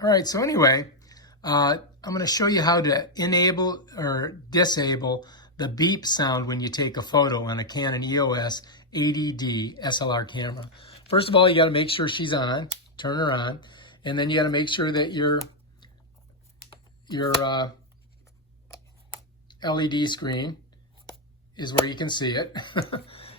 All right, so anyway, I'm going to show you how to enable or disable the beep sound when you take a photo on a Canon EOS 80D SLR camera. First of all, you got to make sure she's on, turn her on, and then you got to make sure that your LED screen is where you can see it.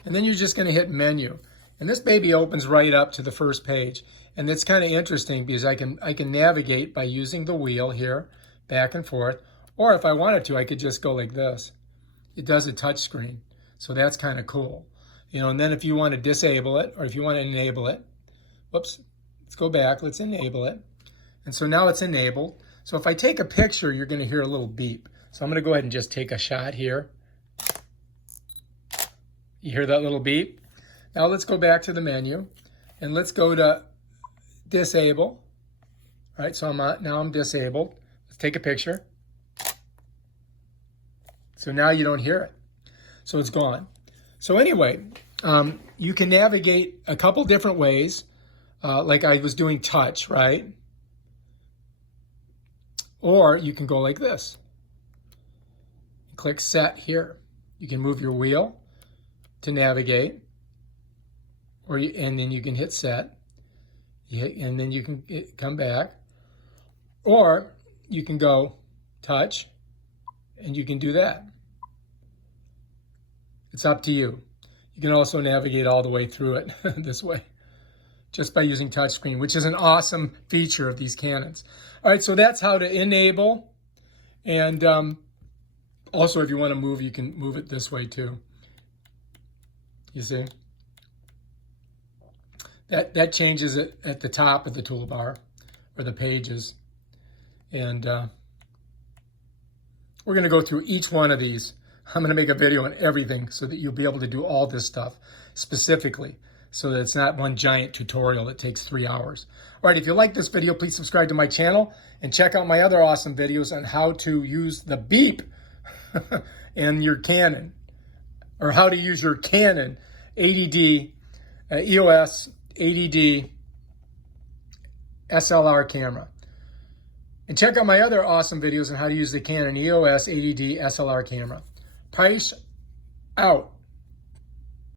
And then you're just going to hit menu. And this baby opens right up to the first page. And it's kind of interesting because I can navigate by using the wheel here, back and forth. Or if I wanted to, I could just go like this. It does a touch screen. So that's kind of cool. You know, and then if you want to disable it, or if you want to enable it, whoops, let's go back, let's enable it. And so now it's enabled. So if I take a picture, you're going to hear a little beep. So I'm going to go ahead and just take a shot here. You hear that little beep? Now let's go back to the menu and let's go to disable. All right, so now I'm disabled. Let's take a picture. So now you don't hear it. So it's gone. So anyway, you can navigate a couple different ways, like I was doing touch, right? Or you can go like this. Click set here. You can move your wheel to navigate, and then you can hit set, and then you can come back, or you can go touch, and you can do that. It's up to you. You can also navigate all the way through it this way, just by using touchscreen, which is an awesome feature of these Canons. All right, so that's how to enable, and also if you want to move, you can move it this way too. You see? That changes it at the top of the toolbar, or the pages. And we're going to go through each one of these. I'm going to make a video on everything so that you'll be able to do all this stuff specifically, so that it's not one giant tutorial that takes 3 hours. All right, if you like this video, please subscribe to my channel and check out my other awesome videos on how to use the beep in your Canon, or how to use your Canon 80D EOS 80D SLR camera. And check out my other awesome videos on how to use the Canon EOS 80D SLR camera. Price out.